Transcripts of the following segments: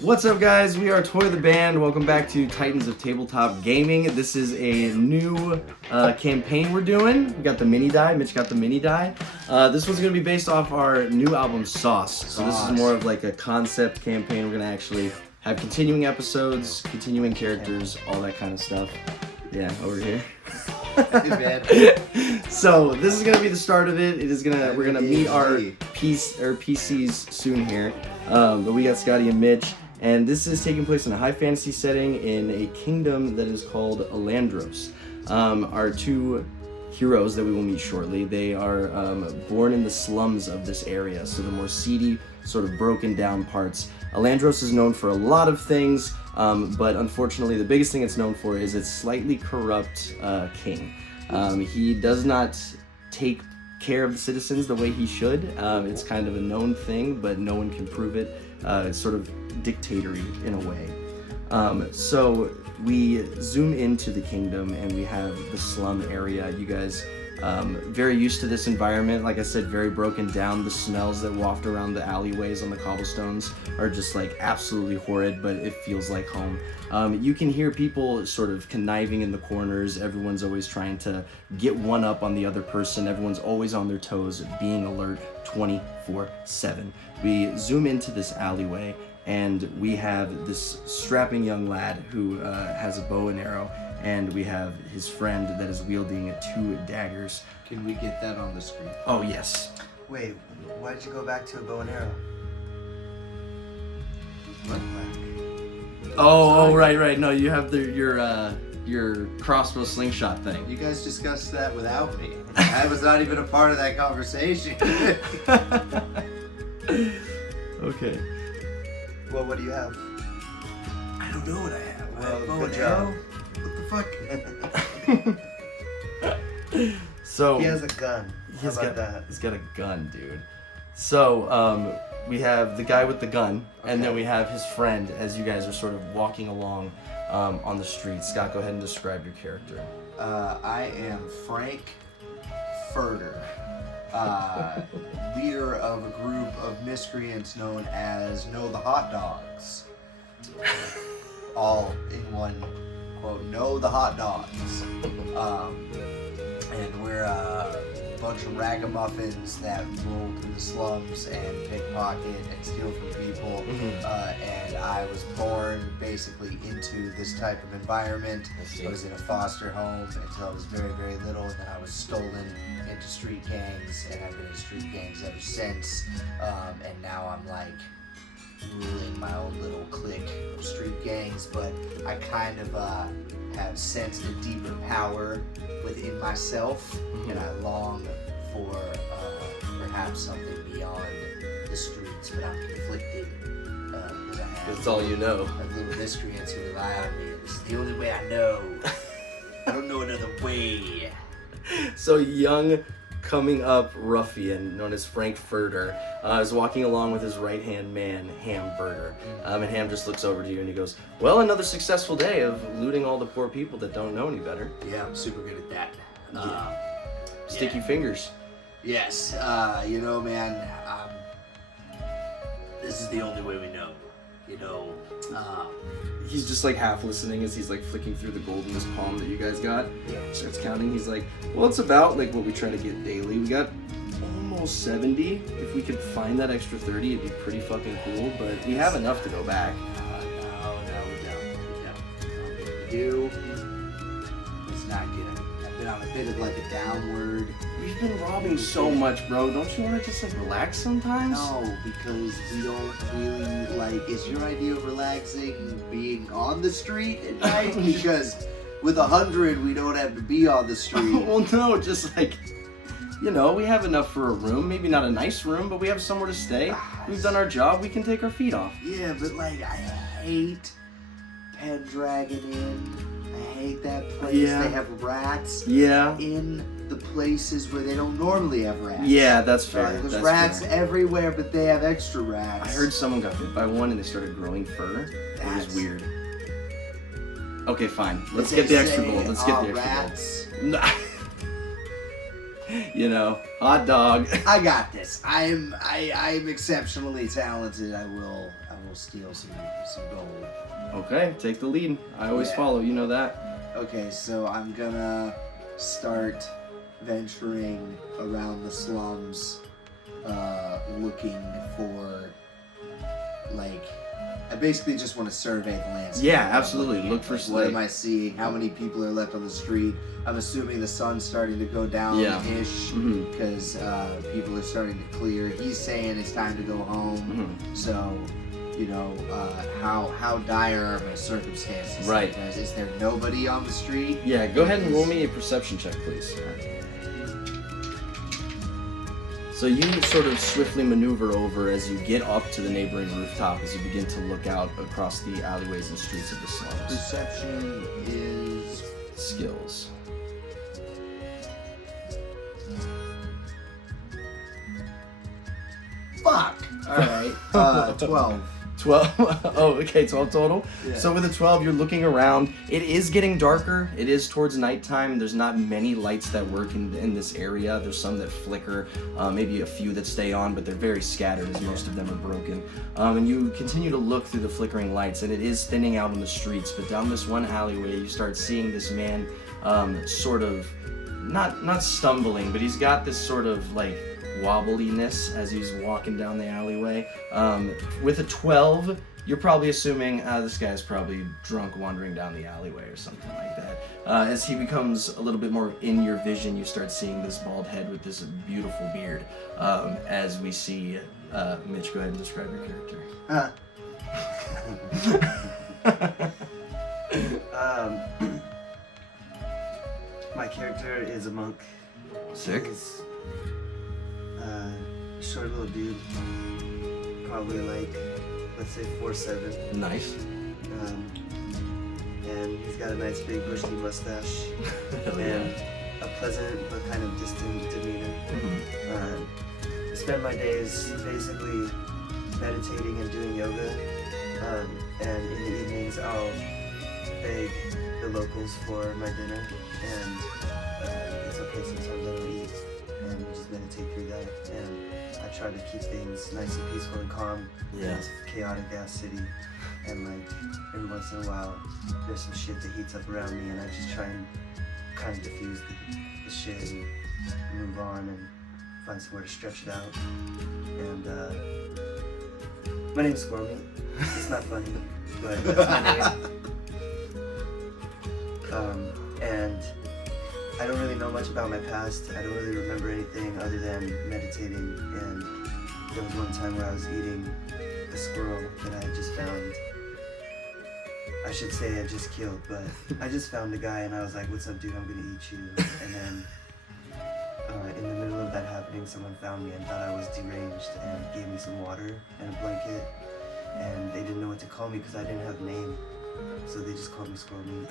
What's up, guys? We are Toy the Band. Welcome back to Titans of Tabletop Gaming. This is a new campaign we're doing. We got the mini die. Mitch got the mini die. This one's going to be based off our new album, Sauce. So this is more of like a concept campaign. We're going to actually have continuing episodes, continuing characters, all that kind of stuff. Yeah, over here. So this is gonna be the start of it. We're gonna meet our PCs soon here. But we got Scotty and Mitch, and this is taking place in a high fantasy setting in a kingdom that is called Alandros. Our two heroes that we will meet shortly, they are born in the slums of this area, so the more seedy, sort of broken down parts. Alandros is known for a lot of things, but unfortunately the biggest thing it's known for is its slightly corrupt king. He does not take care of the citizens the way he should. It's kind of a known thing, but no one can prove it. It's sort of dictatory in a way. So we zoom into the kingdom and we have the slum area. You guys very used to this environment. Like I said, very broken down. The smells that waft around the alleyways on the cobblestones are just like absolutely horrid, but it feels like home. You can hear people sort of conniving in the corners. Everyone's always trying to get one up on the other person. Everyone's always on their toes, being alert 24/7. We zoom into this alleyway and we have this strapping young lad who has a bow and arrow, and we have his friend that is wielding 2 daggers. Can we get that on the screen? Oh, yes. Wait, why did you go back to a bow and arrow? What? Oh, right. No, you have your crossbow slingshot thing. You guys discussed that without me. I was not even a part of that conversation. Okay. Well, what do you have? I don't know what I have. Well, Bow good and job. arrow? What the fuck? So He has a gun. How about that? He's got a gun, dude. So we have the guy with the gun, and then we have his friend as you guys are sort of walking along on the street. Scott, go ahead and describe your character. I am Frank Furter, leader of a group of miscreants known as Know the Hot Dogs. All in one quote, Know the Hot Dogs. And we're a bunch of ragamuffins that roll through the slums and pickpocket and steal from people. And I was born basically into this type of environment. I was in a foster home until I was very, very little, and then I was stolen into street gangs, and I've been in street gangs ever since. And now I'm like ruling my own little clique of street gangs, but I kind of have sensed a deeper power within myself, and I long for perhaps something beyond the streets, but I'm conflicted because I have That's all you know. little miscreants who rely on me, and this is the only way I know. I don't know another way. So young, coming up ruffian known as Frank Furter is walking along with his right-hand man, Hamburger. And Ham just looks over to you and he goes, "Well, another successful day of looting all the poor people that don't know any better." Yeah, I'm super good at that. Sticky fingers. Yes, you know, man, this is the only way we know, you know. He's just like half listening as he's like flicking through the gold in his palm that you guys got. Starts counting. He's like, "Well, it's about like what we try to get daily. We got almost 70. If we could find that extra 30, it'd be pretty fucking cool. But we have enough to go back." No, we don't. We do. It's not good. I've been on a bit of like a downward. We've been robbing so much, bro. Don't you want to just like relax sometimes? No, because we don't really like. Is your idea of relaxing being on the street at night? Because with 100, we don't have to be on the street. Well, no, just like, you know, we have enough for a room. Maybe not a nice room, but we have somewhere to stay. We've done our job. We can take our feet off. Yeah, but like, I hate Pendragon Inn. I hate that place. Yeah. They have rats. Yeah. In the places where they don't normally have rats. Yeah, that's fair. There's That's rats fair. everywhere, but they have extra rats. I heard someone got bit by one and they started growing fur. It was weird. Okay, fine. Let's get the extra gold. Let's get the extra rats. gold. hot dog. I got this. I'm exceptionally talented. I will steal some gold. Okay, take the lead. I always follow, you know that. Okay, so I'm gonna start venturing around the slums, looking for, like, I basically just want to survey the landscape. Yeah, absolutely. Look for what am I seeing? How many people are left on the street? I'm assuming the sun's starting to go down-ish because people are starting to clear. He's saying it's time to go home. So, how dire are my circumstances? Right. Because is there nobody on the street? Yeah, go ahead and roll me a perception check, please. So you sort of swiftly maneuver over as you get up to the neighboring rooftop as you begin to look out across the alleyways and streets of the slums. Perception is... Skills. Fuck! Alright, 12. 12. Oh, okay, 12 total. Yeah. So with a 12, you're looking around. It is getting darker. It is towards nighttime. There's not many lights that work in this area. There's some that flicker, maybe a few that stay on, but they're very scattered as most of them are broken. And you continue to look through the flickering lights, and it is thinning out on the streets. But down this one alleyway, you start seeing this man sort of, not stumbling, but he's got this sort of like wobbliness as he's walking down the alleyway. With a 12, you're probably assuming this guy's probably drunk wandering down the alleyway or something like that. As he becomes a little bit more in your vision, you start seeing this bald head with this beautiful beard. As we see, Mitch, go ahead and describe your character. My character is a monk. Sick. He's short little dude, probably like, let's say 4'7". Nice. And he's got a nice big bushy mustache Hell and yeah. a pleasant but kind of distant demeanor. I spend my days basically meditating and doing yoga, and in the evenings I'll beg the locals for my dinner, and it's okay sometimes I don't eat, and we just meditate through that, and I try to keep things nice and peaceful and calm in this chaotic ass city, and like every once in a while there's some shit that heats up around me, and I just try and kind of diffuse the shit and move on and find somewhere to stretch it out. And my name's Squirrel Meat. It's not funny, but that's my name. And I don't really know much about my past. I don't really remember anything other than meditating. And there was one time where I was eating a squirrel that I had just found. I should say I just killed, but I just found a guy and I was like, "What's up, dude? I'm gonna eat you." And then in the middle of that happening, someone found me and thought I was deranged and gave me some water and a blanket. And they didn't know what to call me because I didn't have a name. So they just called me Squirrel Meat.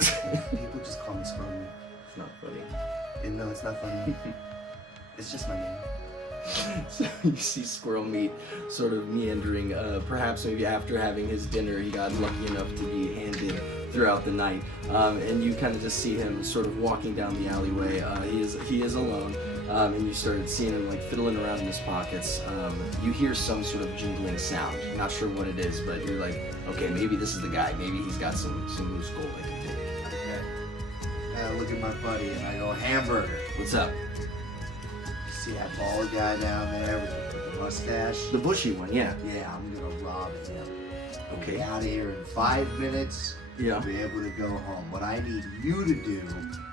People just call me Squirrel Meat. It's not funny. And no, it's not funny. It's just my name. So you see Squirrel Meat sort of meandering, perhaps maybe after having his dinner he got lucky enough to be handed throughout the night, and you kind of just see him sort of walking down the alleyway. He is alone, and you started seeing him like fiddling around in his pockets. You hear some sort of jingling sound, not sure what it is, but you're like, okay, maybe this is the guy, maybe he's got some loose gold I can take. Okay. I look at my buddy and I go, "Hamburger. What's up?" See that bald guy down there with the mustache? The bushy one, yeah. Yeah, I'm gonna rob him. Okay. Be out of here in 5 minutes. Yeah. I'll be able to go home. What I need you to do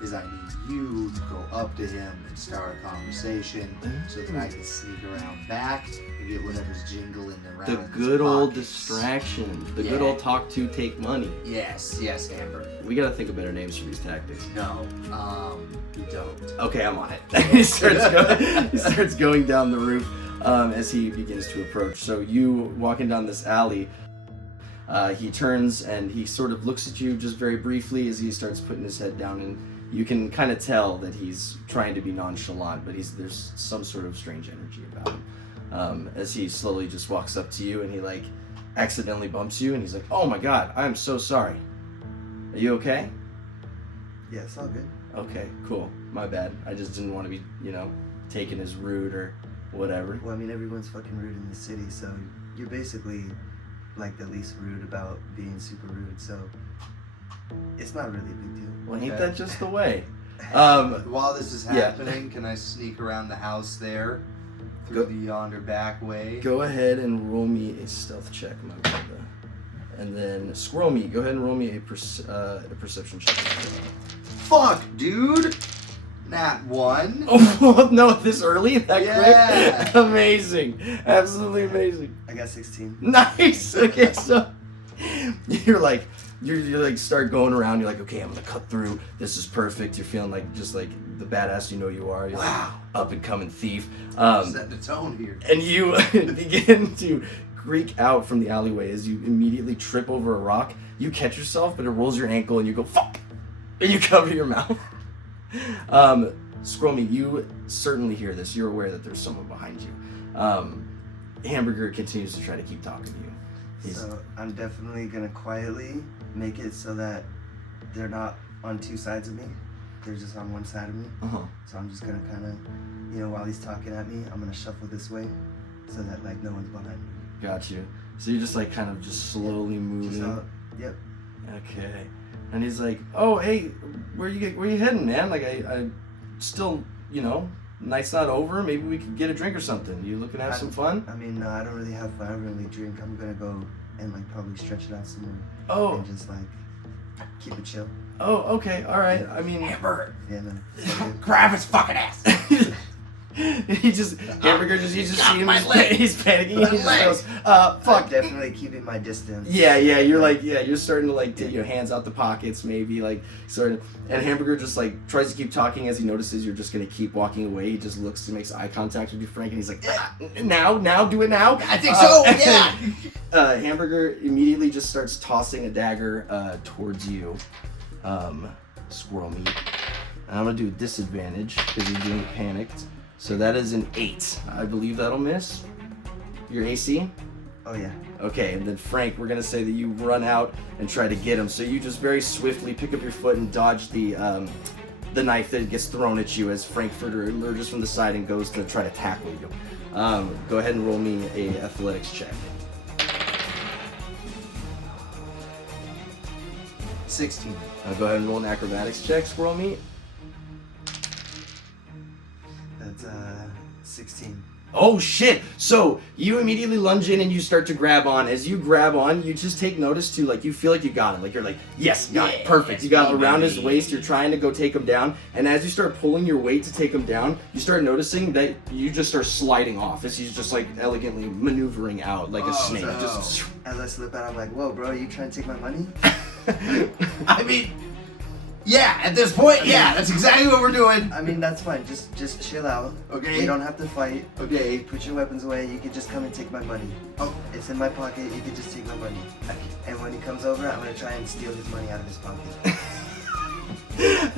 is I need you to go up to him and start a conversation so that I can sneak around back and get whatever's jingling around. The in his good old pockets. distraction. The good Yeah. old talk to take money. Yes, Hamburger. We gotta think of better names for these tactics. No, you don't. Okay, I'm on it. he starts going down the roof as he begins to approach. So you walking down this alley, he turns and he sort of looks at you just very briefly as he starts putting his head down, and you can kind of tell that he's trying to be nonchalant, but there's some sort of strange energy about him. As he slowly just walks up to you and he like accidentally bumps you and he's like, "Oh my God, I'm so sorry. Are you okay?" Yeah, it's all good. Okay, cool. My bad. I just didn't want to be, taken as rude or whatever. Well, I mean, everyone's fucking rude in the city, so you're basically like the least rude about being super rude, so it's not really a big deal. Well, ain't Okay. that just the way? While this is Yeah. happening, can I sneak around the house there through the yonder back way? Go ahead and roll me a stealth check, my brother. And then Squirrel Meat, go ahead and roll me a perception check. Fuck, dude! Nat 1. Oh no! This early? That Yeah. quick? Amazing! Absolutely amazing. I got 16. Nice. Okay, so you're like start going around. You're like, okay, I'm gonna cut through. This is perfect. You're feeling like just like the badass you know you are. You're Wow. like up and coming thief. Set the tone here. And you begin to creak out from the alleyway as you immediately trip over a rock. You catch yourself, but it rolls your ankle, and you go fuck, and you cover your mouth. Squirrel Meat, you certainly hear this. You're aware that there's someone behind you. Hamburger continues to try to keep talking to you. So I'm definitely gonna quietly make it so that they're not on two sides of me. They're just on one side of me. Uh-huh. So I'm just gonna kind of, while he's talking at me, I'm gonna shuffle this way so that like no one's behind me. Got you. So you're just like kind of just slowly moving. Just out, yep. Okay. And he's like, "Oh, hey, where you heading, man? Like I still, night's not over. Maybe we could get a drink or something. You looking to have some fun?" I mean, no, I don't really have fun. I don't really drink. I'm gonna go and like probably stretch it out somewhere Oh. and just like keep it chill. Oh, okay. All right. I mean, Hamburger. Yeah, man. Grab his fucking ass. he just Hamburger just you just see him. My He's, leg. he's panicking. My He just leg. goes, I'm fuck. definitely keeping my distance. Yeah, you're starting to like take your hands out the pockets, maybe like sort of. And Hamburger just like tries to keep talking as he notices you're just gonna keep walking away. He just looks, he makes eye contact with you, Frank, and he's like, now, do it now. I think so, and yeah. then, Hamburger immediately just starts tossing a dagger towards you, Squirrel Meat. And I'm gonna do disadvantage because you're doing panicked. So that is an 8. I believe that'll miss. Your AC? Oh yeah. Okay, and then Frank, we're gonna say that you run out and try to get him. So you just very swiftly pick up your foot and dodge the knife that gets thrown at you as Frankfurter emerges from the side and goes to try to tackle you. Go ahead and roll me a athletics check. 16. Go ahead and roll an acrobatics check, Squirrel Meat. That's 16. Oh shit! So you immediately lunge in and you start to grab on. As you grab on, you just take notice to like you feel like you got him. Like you're like, yes, got it, perfect. You got around his waist. You're trying to go take him down, and as you start pulling your weight to take him down, you start noticing that you just start sliding off as he's just like elegantly maneuvering out like a snake. no. Just As I slip out, I'm like, whoa, bro, you trying to take my money? I mean, yeah, at this point, yeah, that's exactly what we're doing. I mean, that's fine. Just chill out. Okay. We don't have to fight. Okay. Put your weapons away. You can just come and take my money. Oh. It's in my pocket. You can just take my money. And when he comes over, I'm gonna try and steal his money out of his pocket.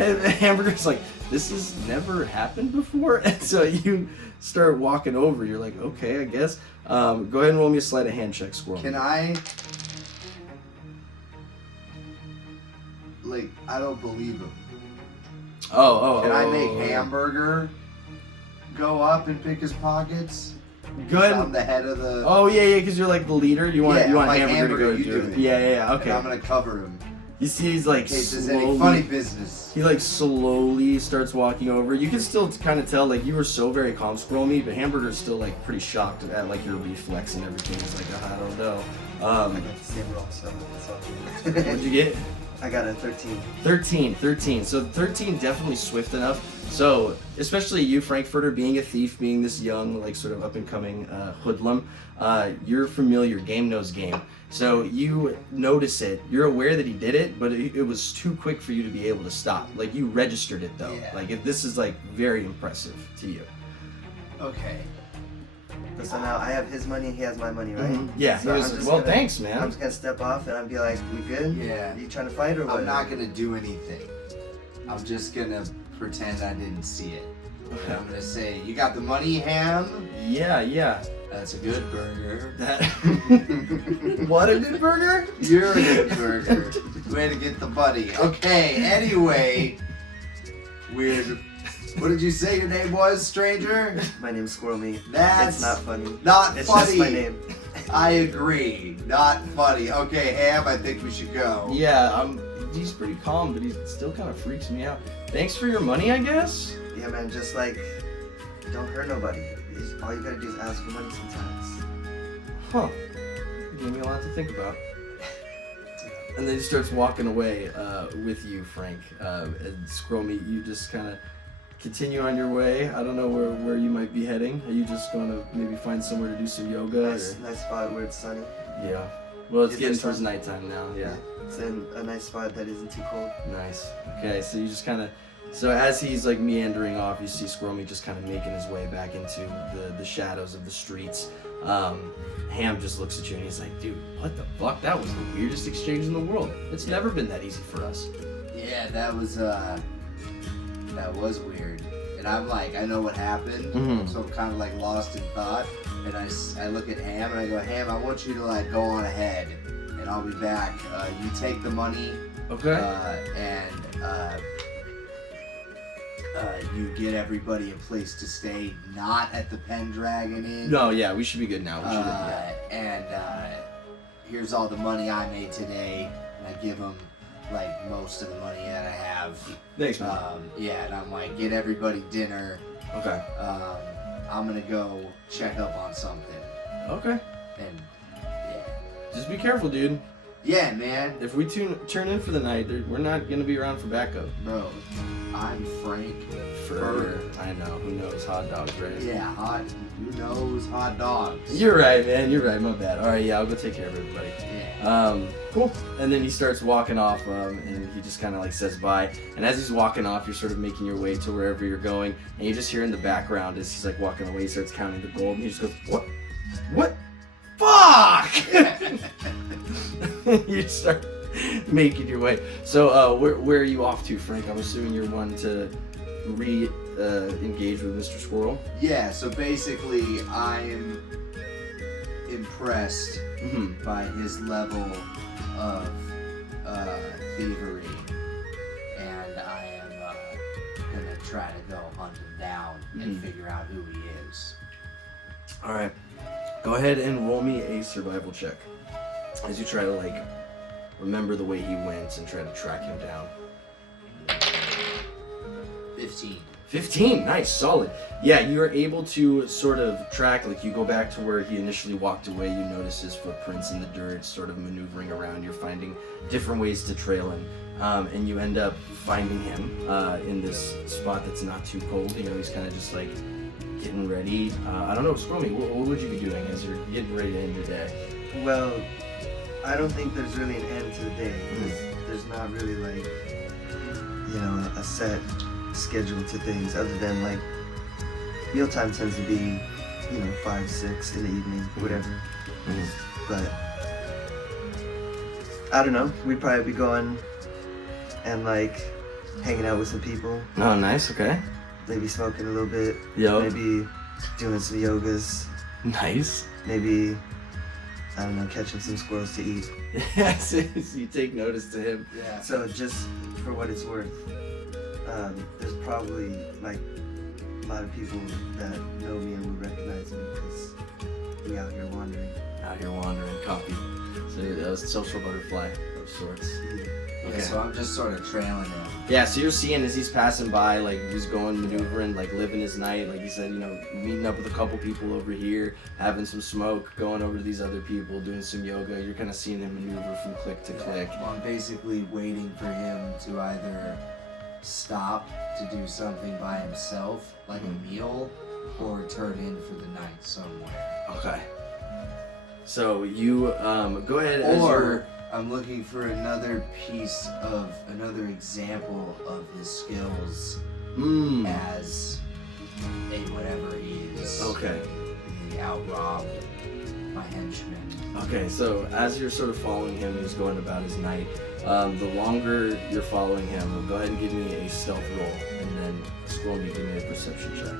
and Hamburger's like, this has never happened before, and so you start walking over. You're like, okay, I guess. Go ahead and roll me a sleight of hand check, Squirrel. Can I? Like, I don't believe him. Can I make Hamburger go up and pick his pockets? Go ahead. I'm the head of the. Oh yeah, because you're like the leader. You want Yeah, you want I'm like Hamburger to Hamburger, go you do do it. it. Yeah. Okay. And I'm gonna cover him You see, he's like in case there's slowly. any funny business. He like slowly starts walking over. You can still kind of tell like you were so very calm, Squirrel Meat, but Hamburger's still like pretty shocked at like your reflex and everything. He's like, I don't know. I got the same roll, so it's all good. What'd you get? I got a 13. 13. So 13 definitely swift enough. So especially you, Frankfurter, being a thief, being this young, like sort of up and coming hoodlum, you're familiar. Game knows game. So you notice it. You're aware that he did it, but it was too quick for you to be able to stop. Like you registered it though. Yeah. Like this is like very impressive to you. Okay. So now I have his money and he has my money, right? Yeah. So he was I'm like, just well, gonna- thanks, man. I'm just gonna step off and I'll be like, we good? Yeah. You trying to fight or what? I'm not gonna do anything. I'm just gonna pretend I didn't see it. And I'm gonna say, you got the money, Ham? Yeah. That's a good burger. That. What a good burger. You're a good burger. Way to get the money. Okay, anyway. Weird What did you say your name was, stranger? My name's Squirrel Meat. That's It's not funny. Not It's funny. just my name. I agree. Not funny. Okay, Ham, I think we should go. Yeah, he's pretty calm, but he still kind of freaks me out. Thanks for your money, I guess? Yeah, man, just like, don't hurt nobody. All you gotta do is ask for money sometimes. Huh. Gave me a lot to think about. And then he starts walking away with you, Frank. And Squirrel Meat, you just kind of continue on your way. I don't know where you might be heading. Are you just going to maybe find somewhere to do some yoga? Nice spot where it's sunny. Yeah. Well, it's Is getting there towards sun? nighttime now, yeah. It's in a nice spot that isn't too cold. Nice. Okay, so you just kind of... So as he's like meandering off, you see Squirrel Meat just kind of making his way back into the shadows of the streets. Ham just looks at you and he's like, dude, what the fuck? That was the weirdest exchange in the world. It's never been that easy for us. Yeah, that was weird. And I'm like, I know what happened, so I'm kind of like lost in thought. And I look at Ham and I go, Ham, I want you to like go on ahead, and I'll be back. You take the money, Okay. You get everybody a place to stay, not at the Pendragon Inn. No, yeah, we should be good now. We should And here's all the money I made today, and I give them like most of the money that I have. Thanks, man. Yeah, and I'm like, get everybody dinner. Okay. I'm gonna go check up on something. Okay. And yeah. Just be careful, dude. Yeah, man. If we turn in for the night, we're not gonna be around for backup. Bro, I'm Frank. I know. Who knows? Hot dogs, right? Yeah, who knows hot dogs? You're right, man. You're right. My bad. All right, yeah, I'll go take care of everybody. Yeah. Cool. And then he starts walking off, and he just kind of like says bye. And as he's walking off, you're sort of making your way to wherever you're going, and you just hear in the background as he's like walking away, he starts counting the gold, and he just goes, What? Fuck! You start making your way. So, where are you off to, Frank? I'm assuming you're one to engage with Mr. Squirrel. Yeah, so basically I'm impressed by his level of thievery, and I am gonna try to go hunt him down and figure out who he is. All right, go ahead and roll me a survival check as you try to like remember the way he went and try to track him down. 15, nice, solid. Yeah, you are able to sort of track, like you go back to where he initially walked away, you notice his footprints in the dirt, sort of maneuvering around, you're finding different ways to trail him, and you end up finding him in this spot that's not too cold. You know, he's kind of just like getting ready. I don't know, Squirrel Meat, what would you be doing as you're getting ready to end your day? Well, I don't think there's really an end to the day. There's not really like, you know, a set schedule to things other than like mealtime tends to be, you know, 5, 6 in the evening, whatever. But I don't know, we'd probably be going and like hanging out with some people, Oh, nice, okay. maybe smoking a little bit, Yo. maybe doing some yogas, Nice. maybe, I don't know, catching some squirrels to eat. Yes, you take notice to him. Yeah. So just for what it's worth, there's probably like a lot of people that know me and would recognize me because we out here wandering. Out here wandering, copy. So that was a social butterfly of sorts. Yeah, so I'm just sort of trailing him. Yeah, so you're seeing as he's passing by, like he's going maneuvering, like living his night, like he said, you know, meeting up with a couple people over here, having some smoke, going over to these other people, doing some yoga. You're kind of seeing him maneuver from click to click. Well, I'm basically waiting for him to either stop to do something by himself, like a meal, or turn in for the night somewhere. Okay. So you go ahead as Or I'm looking for another example of his skills as a whatever he is. Okay. He outrobbed my henchman. Okay, so as you're sort of following him, he's going about his night. The longer you're following him, go ahead and give me a stealth roll, and then Squirrel Meat, give me a perception check.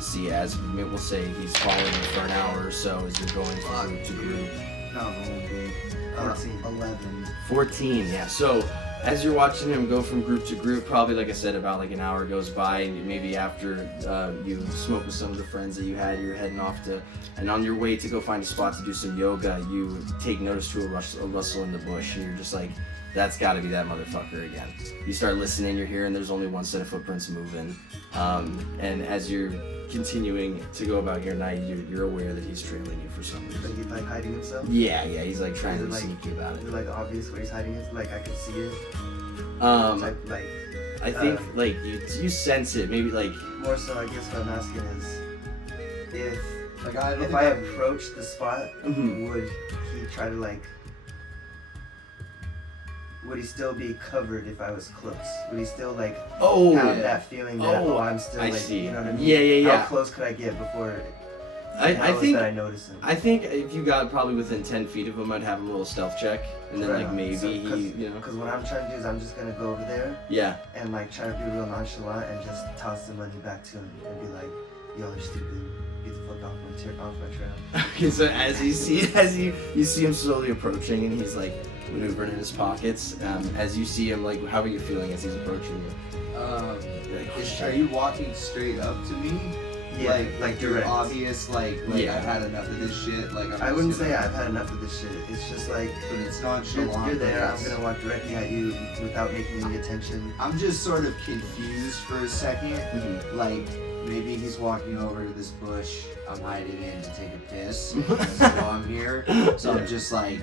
See, as we'll say, he's following you for an hour or so as you're going from group to group. Not rolling good. 14. 11. 14, yeah. So as you're watching him go from group to group, probably like I said, about like an hour goes by, and maybe after you smoke with some of the friends that you had, you're heading off to, and on your way to go find a spot to do some yoga, you take notice to a rustle in the bush, and you're just like, that's got to be that motherfucker again. You start listening, you're hearing there's only one set of footprints moving, and as you're continuing to go about your night, you're aware that he's trailing you for some reason. Like he's like hiding himself? Yeah, he's like trying to be like, sneaky about it. Is it like obvious where he's hiding it? Like I could see it? Like, I think like you sense it, maybe like... More so, I guess what I'm asking is, if Like I approach the spot, Mhm. would he try to like... Would he still be covered if I was close? Would he still like have that feeling that I'm still I like, see. you know what I mean? Yeah. How close could I get before I think that I notice him? I think if you got probably within 10 feet of him, I'd have him roll a stealth check, and then Right like on. maybe So, he, you know. Because what I'm trying to do is I'm just gonna go over there Yeah. and like try to be real nonchalant and just toss the money back to him and be like, "Yo, you're stupid. Get the fuck off my trail." Okay, so as you see him slowly approaching, and he's like maneuvering in his pockets. As you see him, like, how are you feeling as he's approaching you? You're like, oh, are shit. you walking straight up to me? Yeah, like you're direct. obvious, like Yeah. I've had enough of this shit. Like I wouldn't say I've had enough of this shit. It's just like but it's you're nonchalant. there. but I'm it's- gonna walk directly at you without making any attention. I'm just sort of confused for a second. Mhm. Like maybe he's walking over to this bush I'm hiding in to take a piss. He doesn't know I'm here, so Yeah. I'm just like,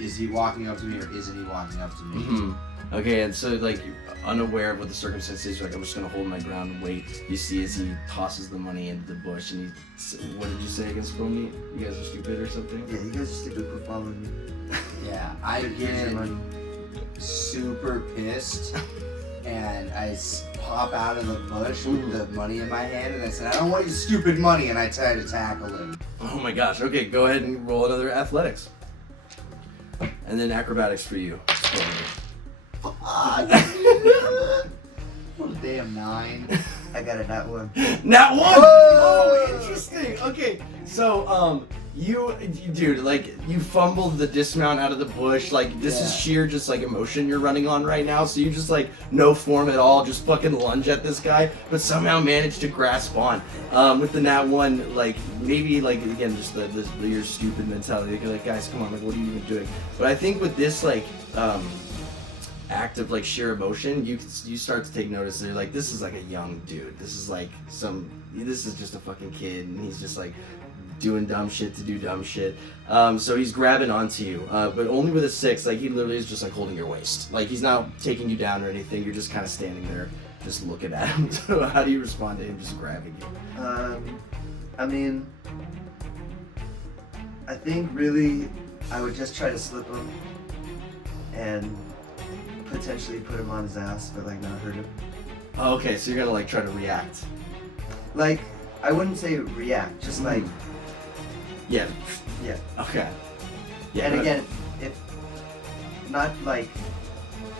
is he walking up to me or isn't he walking up to me? Mhm. Okay, and so like you're unaware of what the circumstances, you're like, I'm just gonna hold my ground and wait. You see as he tosses the money into the bush, and what did you say against Squirrel Meat? You guys are stupid or something? Yeah, you guys are stupid for following me. Yeah, I Here's your get money. super pissed and I pop out of the bush with the money in my hand and I said, I don't want your stupid money, and I try to tackle him. Oh my gosh. Okay, go ahead and roll another athletics, and then acrobatics for you. Squirrel Meat. What a damn 9. I got it, that one. Not one. Oh, interesting. Okay, so dude, like you fumbled the dismount out of the bush. Like this is Yeah. sheer just like emotion you're running on right now. So you just like no form at all, just fucking lunge at this guy, but somehow managed to grasp on. With the nat 1, like maybe like again just your stupid mentality. Like guys, come on, like what are you even doing? But I think with this like act of like sheer emotion, you start to take notice that you're like, this is like a young dude. This is just a fucking kid, and he's just like doing dumb shit to do dumb shit. So he's grabbing onto you, but only with a 6. Like he literally is just like holding your waist. Like he's not taking you down or anything. You're just kind of standing there, just looking at him. So how do you respond to him just grabbing you? I mean, I think really I would just try to slip him and potentially put him on his ass, but like not hurt him. Oh, okay, so you're gonna like try to react. Like, I wouldn't say react, just like, Yeah. yeah. Okay. Yeah. And but- again, if not like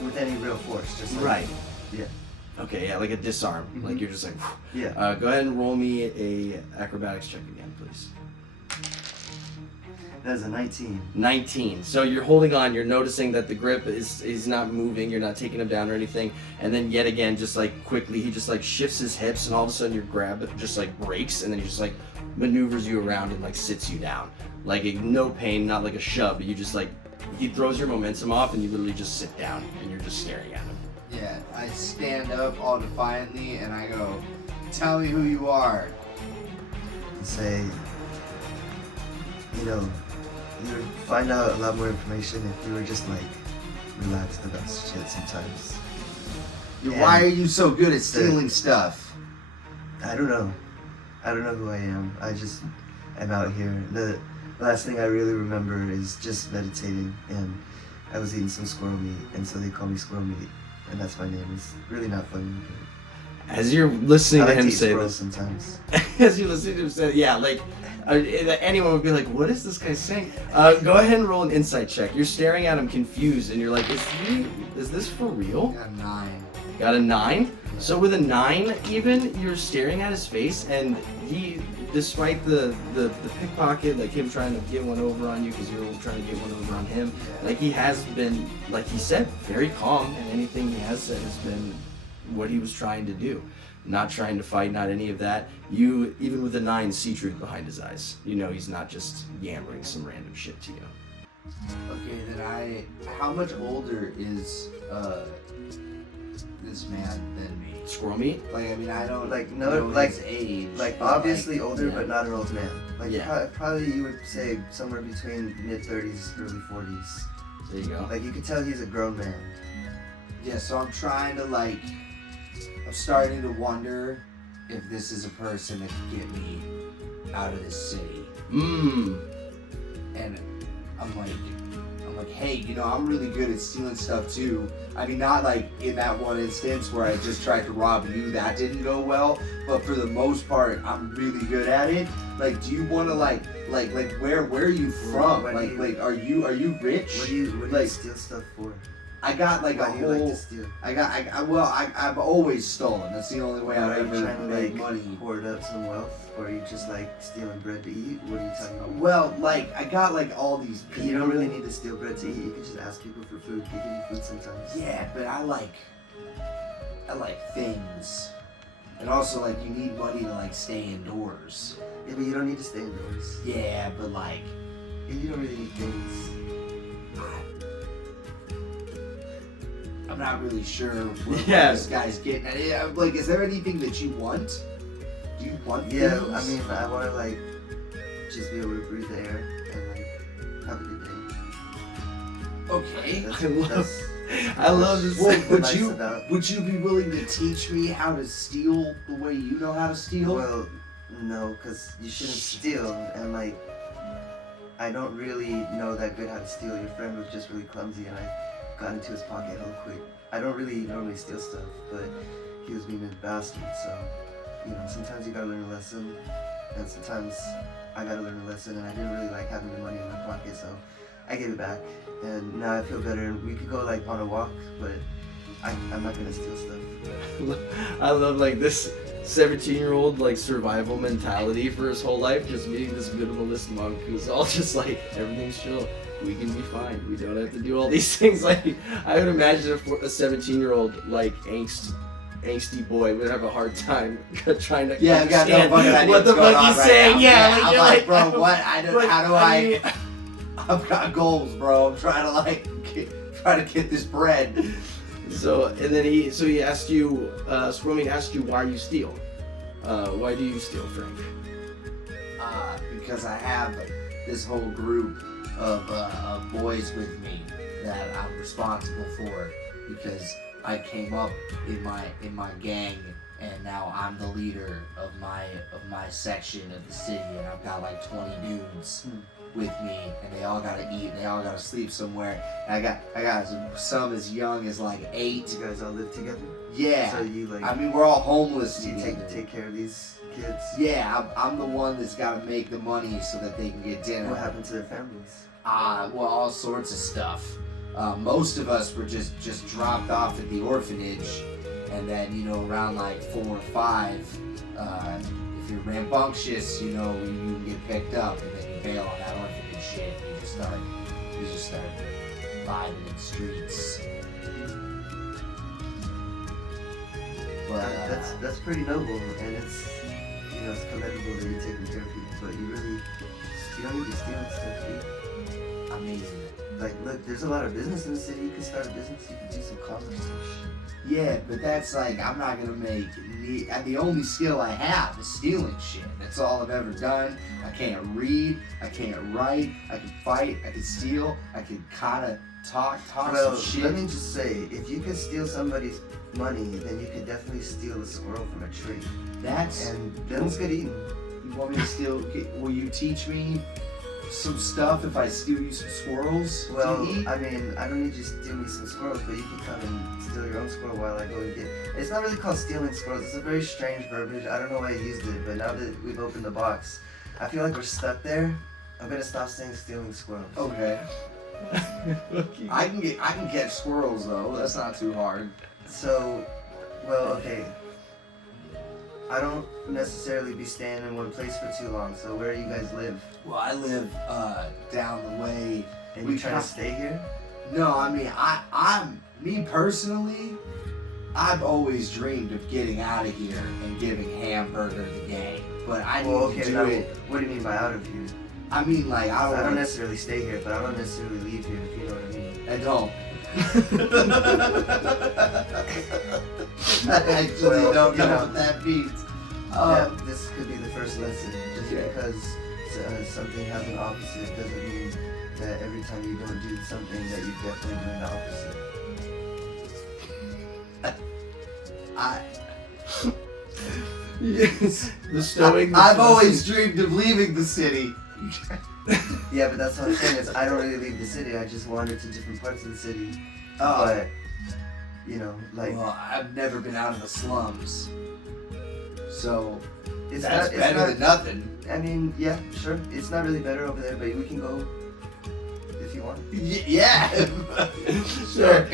with any real force, just like, Right. Yeah. Okay, yeah, like a disarm. Mhm. Like you're just like. Yeah. Go ahead and roll me a acrobatics check again, please. That is a 19. 19. So you're holding on. You're noticing that the grip is not moving. You're not taking him down or anything. And then yet again, just like quickly, he just like shifts his hips, and all of a sudden your grab just like breaks, and then he just like maneuvers you around and like sits you down. Like no pain, not like a shove. But you just like he throws your momentum off, and you literally just sit down, and you're just staring at him. Yeah, I stand up all defiantly and I go, tell me who you are. And say, you know, you would find out a lot more information if you were just like relaxed about shit sometimes. Yeah. Why are you so good at stealing stuff? I don't know. I don't know who I am. I just am out here. The last thing I really remember is just meditating, and I was eating some squirrel meat, and so they call me Squirrel Meat, and that's my name. It's really not funny. As you're listening I to like him to eat say squirrels this, sometimes. as you listen to him say, yeah, like anyone would be like, "What is this guy saying?" Go ahead and roll an insight check. You're staring at him confused, and you're like, "Is this for real?" Got a 9. Got a 9. So with a 9, even you're staring at his face, and despite the pickpocket, like him trying to get one over on you because you're trying to get one over on him, like he has been, like he said, very calm, and anything he has said has been what he was trying to do. Not trying to fight, not any of that. You, even with a 9, see truth behind his eyes. You know he's not just yammering some random shit to you. Okay, then how much older is this man than me? Squirrel meat? Like, I mean, I don't Like, know no, like, his age. like but, obviously like, older, yeah. but not an old man. Like Yeah. probably you would say somewhere between mid-30s, early 40s. There you go. Like you could tell he's a grown man. Yeah, so I'm trying to like, I'm starting to wonder if this is a person that could get me out of this city. And I'm like, hey, you know, I'm really good at stealing stuff too. I mean, not like in that one instance where I just tried to rob you, that didn't go well. But for the most part, I'm really good at it. Like, do you want to like where are you from? What do Like, are you rich? What do you like steal stuff for? I got like Why a do you whole. like to steal? I've always stolen. That's the only way I've Are you ever trying to made like money. hoard up some wealth, or are you just like stealing bread to eat? What are you talking about? Well, like I got like all these people. You don't really need to steal bread to eat. You can just ask people for food. They give you food sometimes. Yeah, but I like things, and also like you need money to like stay indoors. Yeah, but you don't need to stay indoors. Yeah, but like And you don't really need things. I'm not really sure what Yeah. this guy's getting at. Yeah, like, is there anything that you want? Do you want Yeah, things? I mean, I want to like just be able to breathe the air and like have a good day. Okay. I love this. Well, That's would nice you about- would you be willing to teach me how to steal the way you know how to steal? Well, no, because you shouldn't steal, and like, I don't really know that good how to steal. Your friend was just really clumsy, and I got into his pocket real quick. I don't really normally steal stuff, but he was being a bastard, so, you know, sometimes you gotta learn a lesson, and sometimes I gotta learn a lesson, and I didn't really like having the money in my pocket, so I gave it back, and now I feel better, and we could go like on a walk, but I'm not gonna steal stuff. I love like this 17-year-old like survival mentality for his whole life, just meeting this minimalist monk who's all just like everything's chill. We can be fine. We don't have to do all these things. Like I would imagine a 17-year-old like angsty boy would have a hard time trying to Yeah, I got no understand fucking idea what the what's going fuck on he's right saying. now. Yeah, I'm you're like, bro, but- what? How do mean, I've got goals, bro. I'm trying to like try to get this bread. So and then he asked you, Squirmy asked you why you steal. Why do you steal, Frank? Because I have this whole group of boys with me that I'm responsible for, because I came up in my gang, and now I'm the leader of my section of the city, and I've got like 20 dudes with me, and they all gotta eat, and they all gotta sleep somewhere. And I got some as young as like 8. You guys all live together? Yeah. So you like, I mean, we're all homeless. you together. take care of these kids? Yeah, I'm the one that's got to make the money so that they can get dinner. What happened to their families? Well, all sorts of stuff. Most of us were just dropped off at the orphanage, and then, you know, around like 4 or 5, if you're rambunctious, you know, you can get picked up, and then you bail on that orphanage shit. You just start vibing in the streets. But That's pretty noble, and it's, you know, it's commendable that you're taking care of people, but you don't need to steal and stuff, dude. I mean, Like, look, there's a lot of business in the city. You can start a business, you can do some commerce and shit. yeah, but that's like, I'm not gonna make. The only skill I have is stealing shit. That's all I've ever done. I can't read. I can't write. I can fight. I can steal. I can kind of talk Well, some shit. let me just say, if you could steal somebody's money, then you could definitely steal a squirrel from a tree. That's. And them's good eating. You want me to steal? Will you teach me some stuff if I steal you some squirrels Well, to eat? I mean, I don't need you to steal me some squirrels, but you can come and steal your own squirrel while I go and get. It's not really called stealing squirrels. It's a very strange verbiage. I don't know why I used it, but now that we've opened the box, I feel like we're stuck there. I'm gonna stop saying stealing squirrels. Okay. I can catch squirrels though. That's not too hard. So, well, okay. I don't necessarily be staying in one place for too long. So where do you guys live? Well, I live down the way. And you trying to stay here? No, I mean, I'm me personally. I've always dreamed of getting out of here and giving Hamburger the game, but I need to do it. What do you mean by out of here? I mean, like, I don't necessarily stay here, but I don't necessarily leave here, if you know what I mean. I don't. I actually don't know what that means. This could be the first lesson. Just because something has an opposite doesn't mean that every time you go and do something that you're definitely doing the opposite. Yes. The stoic. I've always dreamed of leaving the city. Yeah, but that's what I'm saying is I don't really leave the city. I just wander to different parts of the city. But, you know, like... Well, I've never been out of the slums. So, it's that's better than nothing. I mean, yeah, sure. It's not really better over there, but we can go if you want. Yeah. Sure.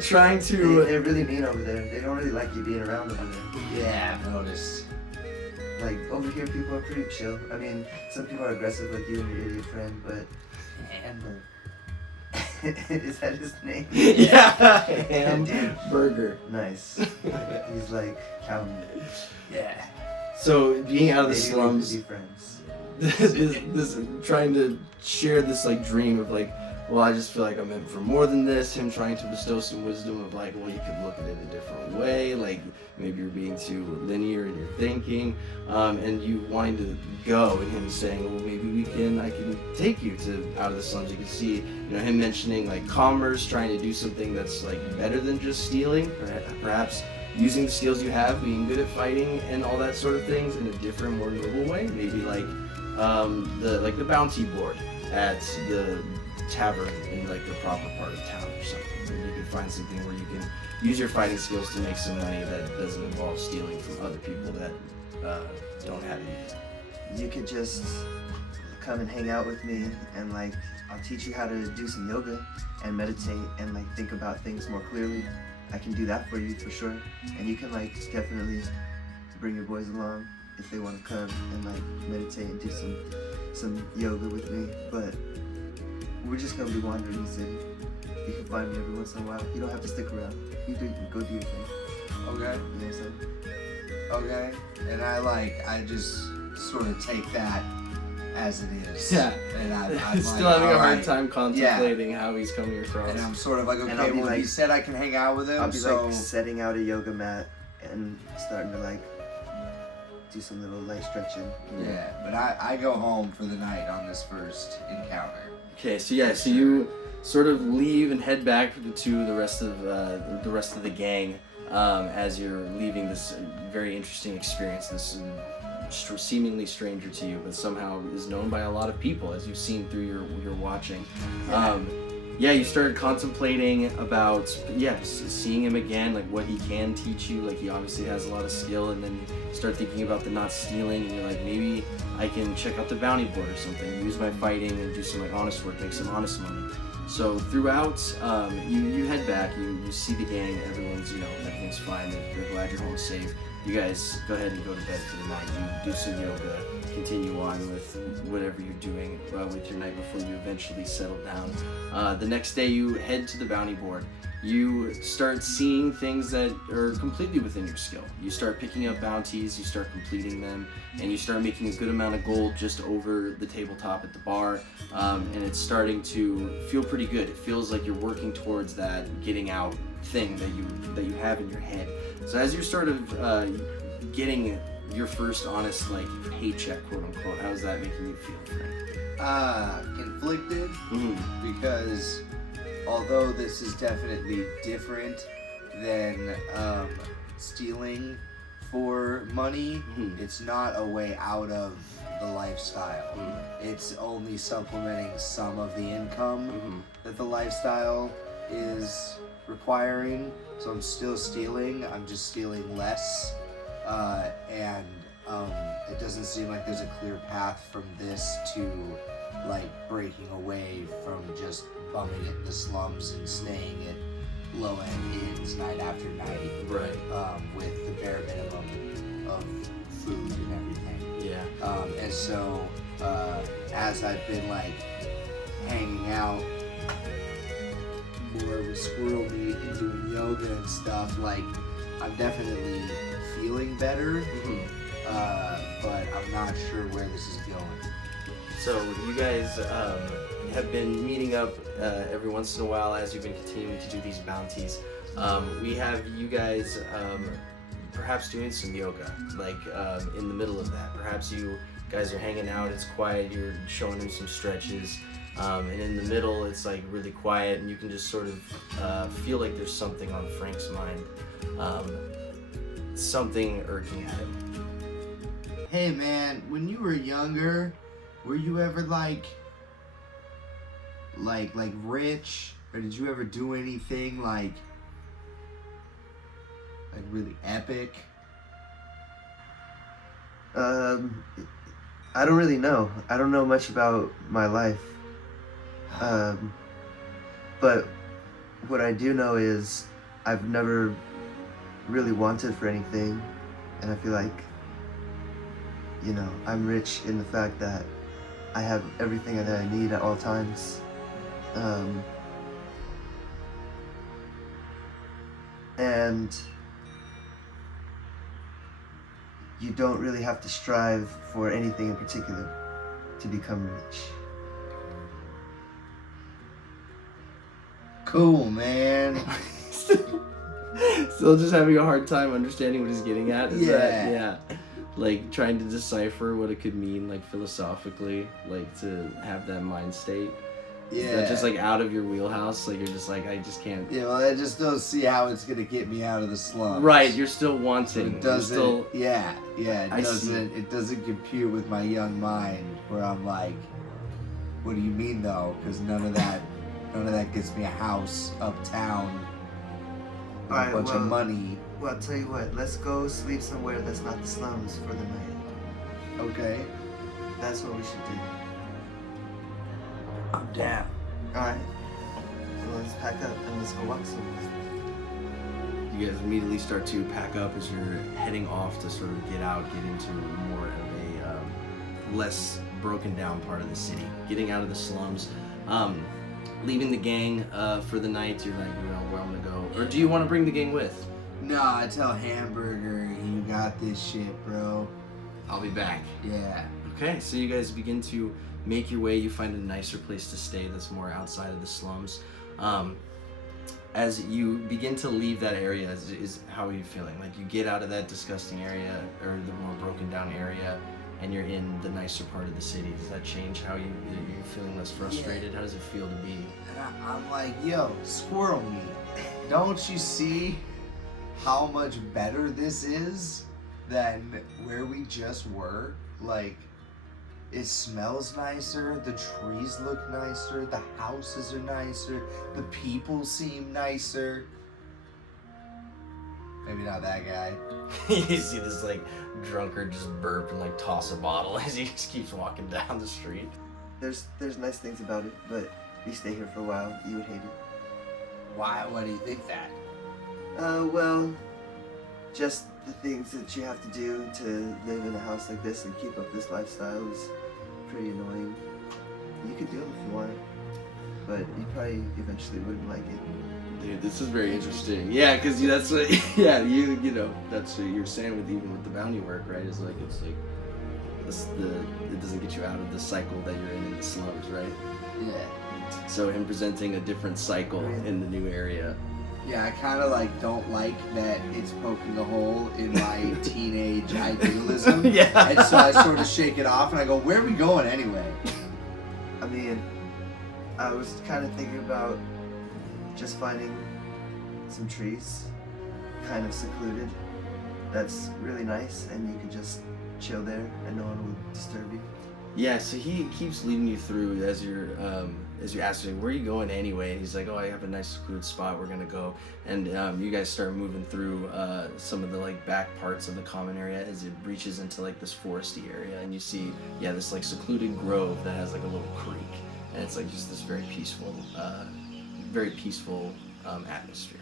Trying to... They're really mean over there. They don't really like you being around over there. Yeah, I've noticed. Like, over here, people are pretty chill. I mean, some people are aggressive like you and your idiot friend, but... Hamburger. Is that his name? Yeah. Hamburger. Nice. He's like, counting. Yeah. So, being out of the Maybe slums... we could be friends. this trying to share this like dream of like, well, I just feel like I'm meant for more than this. Him trying to bestow some wisdom of like, well, you could look at it a different way. Like maybe you're being too linear in your thinking, and you wanting to go, and him saying, well, maybe I can take you to out of the slums. You can see, you know, him mentioning like commerce, trying to do something that's like better than just stealing, perhaps using the skills you have, being good at fighting and all that sort of things in a different, more noble way. Maybe like the bounty board at the tavern in like the proper part of town or something. And you can find something where you can use your fighting skills to make some money that doesn't involve stealing from other people that don't have any. You could just come and hang out with me, and like I'll teach you how to do some yoga and meditate and like think about things more clearly. I can do that for you for sure, and you can like definitely bring your boys along if they want to come and like meditate and do some yoga with me. But we're just gonna be wandering the city. You can find me every once in a while. You don't have to stick around. You can go do your thing. Okay. You know what I'm saying? Okay. And I just sort of take that as it is. Yeah. And I'm Still like, having a hard alright. time contemplating how he's coming across. And I'm sort of like, And I'll okay, be well, like- he said I can hang out with him, I'll be so... like setting out a yoga mat and starting to like do some little light stretching. Yeah, but I go home for the night on this first encounter. Okay, so yeah, so you sort of leave and head back to the rest of the gang as you're leaving this very interesting experience. This seemingly stranger to you, but somehow is known by a lot of people, as you've seen through your watching. Yeah, you started contemplating about seeing him again, like what he can teach you. Like he obviously has a lot of skill, and then you start thinking about the not stealing, and you're like, maybe I can check out the bounty board or something, use my fighting and do some like honest work, make some honest money. So throughout, you head back, you see the gang, everything's fine, they're glad you're home safe. You guys go ahead and go to bed for the night. You do some yoga, continue on with whatever you're doing with your night before you eventually settle down. The next day you head to the bounty board. You start seeing things that are completely within your skill. You start picking up bounties, you start completing them, and you start making a good amount of gold just over the tabletop at the bar, and it's starting to feel pretty good. It feels like you're working towards that getting out thing that you have in your head. So as you're sort of getting your first honest like paycheck, quote unquote, how's that making you feel, Frank? Conflicted, because although this is definitely different than stealing for money, it's not a way out of the lifestyle. It's only supplementing some of the income that the lifestyle is requiring. So I'm still stealing, I'm just stealing less, and it doesn't seem like there's a clear path from this to like breaking away from just bumming it in the slums and staying at low-end inns night after night, Right. with the bare minimum of food and everything. Yeah. And so as I've been like hanging out more with squirrel meat and doing yoga and stuff, like I'm definitely feeling better, but I'm not sure where this is going. So you guys have been meeting up every once in a while as you've been continuing to do these bounties. We have you guys perhaps doing some yoga, like in the middle of that. Perhaps you guys are hanging out, it's quiet, you're showing him some stretches, and in the middle it's like really quiet and you can just sort of feel like there's something on Frank's mind, something irking at him. Hey man, when you were younger, were you ever like rich, or did you ever do anything like really epic? I don't really know. I don't know much about my life. But what I do know is I've never really wanted for anything, and I feel like, you know, I'm rich in the fact that I have everything that I need at all times. And you don't really have to strive for anything in particular to become rich. Cool, man. Still just having a hard time understanding what he's getting at. Is Yeah. that, yeah. Like trying to decipher what it could mean, like philosophically, like to have that mind state. Yeah. Is that just like out of your wheelhouse? Like you're just like, I just can't. Yeah, well, I just don't see how it's gonna get me out of the slums. Right, you're still wanting. It doesn't. You're still... Yeah, it I doesn't. It doesn't compute with my young mind, where I'm like, what do you mean though? Because none of that gets me a house uptown, a Alright, bunch of well- money. Well, I'll tell you what, let's go sleep somewhere that's not the slums for the night. Okay, That's what we should do. I'm down. Alright. So let's pack up and let's go walk somewhere. You guys immediately start to pack up as you're heading off to sort of get out, get into more of a less broken down part of the city, getting out of the slums. Leaving the gang for the night, you're like, you know, where I'm gonna go. Or do you want to bring the gang with? No, I tell Hamburger, you got this shit, bro. I'll be back. Yeah. Okay, so you guys begin to make your way. You find a nicer place to stay that's more outside of the slums. As you begin to leave that area, is how are you feeling? Like you get out of that disgusting area or the more broken down area, and you're in the nicer part of the city. Does that change how you're feeling less frustrated? How does it feel to be? And I'm like, yo, squirrel meat, don't you see how much better this is than where we just were? Like, it smells nicer, the trees look nicer, the houses are nicer, the people seem nicer. Maybe not that guy. You see this like drunkard just burp and like toss a bottle as he just keeps walking down the street. There's nice things about it, but if you stay here for a while, you would hate it. Why? Why do you think that? Well, just the things that you have to do to live in a house like this and keep up this lifestyle is pretty annoying. You could do them if you want, but you probably eventually wouldn't like it. Dude, this is very interesting. Yeah, because that's what, yeah, you know, that's what you're saying with even with the bounty work, right? It's like it doesn't get you out of the cycle that you're in the slums, right? Yeah. So him presenting a different cycle in the new area. Yeah, I kind of like don't like that it's poking a hole in my teenage idealism. Yeah. And so I sort of shake it off and I go, where are we going anyway? I mean, I was kind of thinking about just finding some trees, kind of secluded, that's really nice, and you can just chill there and no one will disturb you. Yeah, so he keeps leading you through as you're asking, where are you going anyway? And he's like, oh, I have a nice secluded spot, we're gonna go. And you guys start moving through some of the like back parts of the common area as it reaches into like this foresty area, and you see, yeah, this like secluded grove that has like a little creek, and it's like just this very peaceful atmosphere.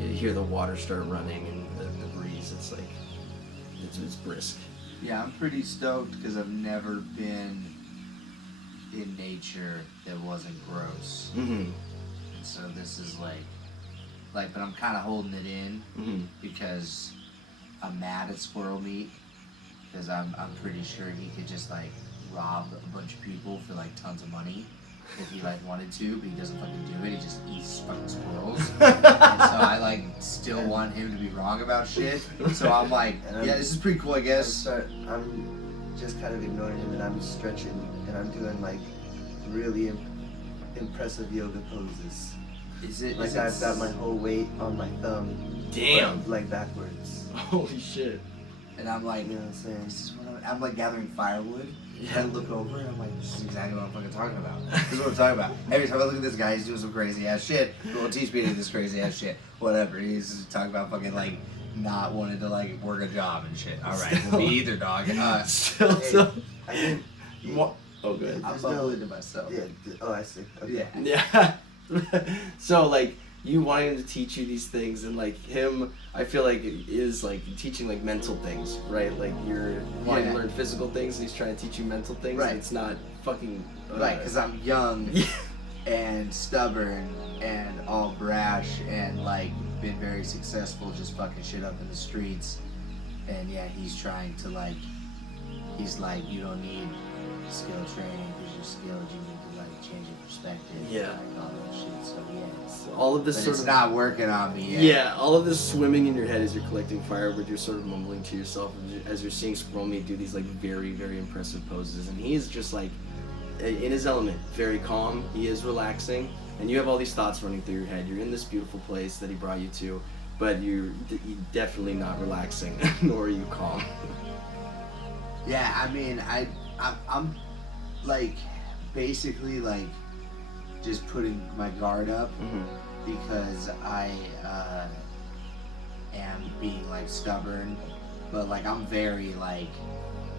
You hear the water start running and the breeze days it's like it's brisk. Yeah, I'm pretty stoked because I've never been in nature that wasn't gross. Mm-hmm. So this is but I'm kind of holding it in because I'm mad at squirrel meat because I'm pretty sure he could just rob a bunch of people for tons of money if he wanted to, but he doesn't fucking do it. He just eats fucking squirrels. And so I still want him to be wrong about shit. So I'm yeah, this is pretty cool, I guess. I'm just kind of ignoring him, and I'm stretching, and I'm doing really impressive yoga poses. I've got my whole weight on my thumb. Damn. Backwards. Holy shit. And I'm You know what I'm saying? this is what I'm gathering firewood. Yeah. I look over and I'm this is exactly what I'm fucking talking about. This is what I'm talking about. Every time I look at this guy, he's doing some crazy ass shit. He won't teach me any of this crazy ass shit. Whatever. He's just talking about fucking not wanting to work a job and shit. Alright, well, me either, dog. Still, Hey, so. I think. Oh, good. I'm bubbling to myself. Yeah. Oh, I see. Okay. Yeah. Yeah. So you wanting him to teach you these things, and him, I feel is teaching mental things, right? You're wanting to learn physical things, and he's trying to teach you mental things. Right. And it's not fucking. Right, because I'm young and stubborn and all brash and been very successful just fucking shit up in the streets. And yeah, he's trying to he's you don't need skill training because you're skilled, you need to change your perspective. Yeah. All that shit. So yeah. So all of this But sort it's of. not working on me yet. Yeah, all of this swimming in your head as you're collecting firewood, you're sort of mumbling to yourself as you're seeing Squirrel Meat do these very, very impressive poses, and he is just in his element, very calm. He is relaxing, and you have all these thoughts running through your head. You're in this beautiful place that he brought you to, but you're definitely not relaxing, nor are you calm. Yeah, I mean, I'm basically just putting my guard up because I am being stubborn, but I'm very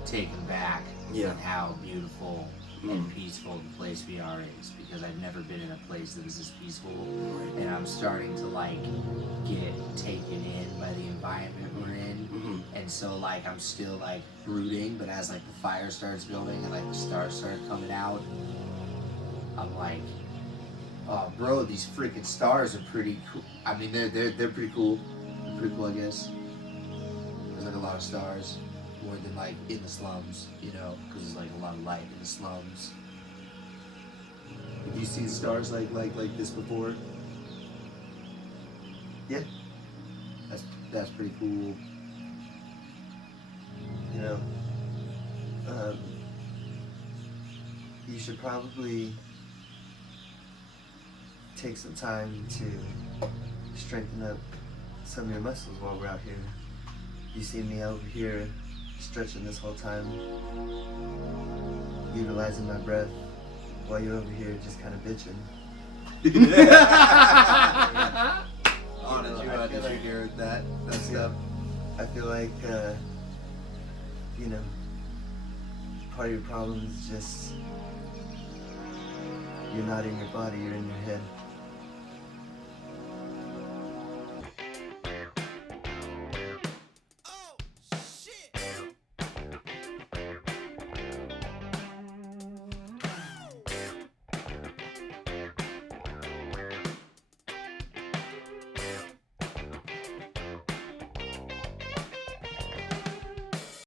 taken back with how beautiful and peaceful the place we are is, because I've never been in a place that is this peaceful, and I'm starting to get taken in by the environment we're in, and so I'm still brooding, but as the fire starts going and the stars start coming out, I'm oh bro, these freaking stars are pretty cool. I mean they're pretty cool. They're pretty cool, I guess. There's a lot of stars. More than in the slums, because there's a lot of light in the slums. Have you seen stars like this before? Yeah. That's pretty cool. You know, you should probably take some time to strengthen up some of your muscles while we're out here. You see me over here stretching this whole time, utilizing my breath, while you're over here just kind of bitching. Oh, did you hear that stuff? I feel part of your problem is just you're not in your body, you're in your head.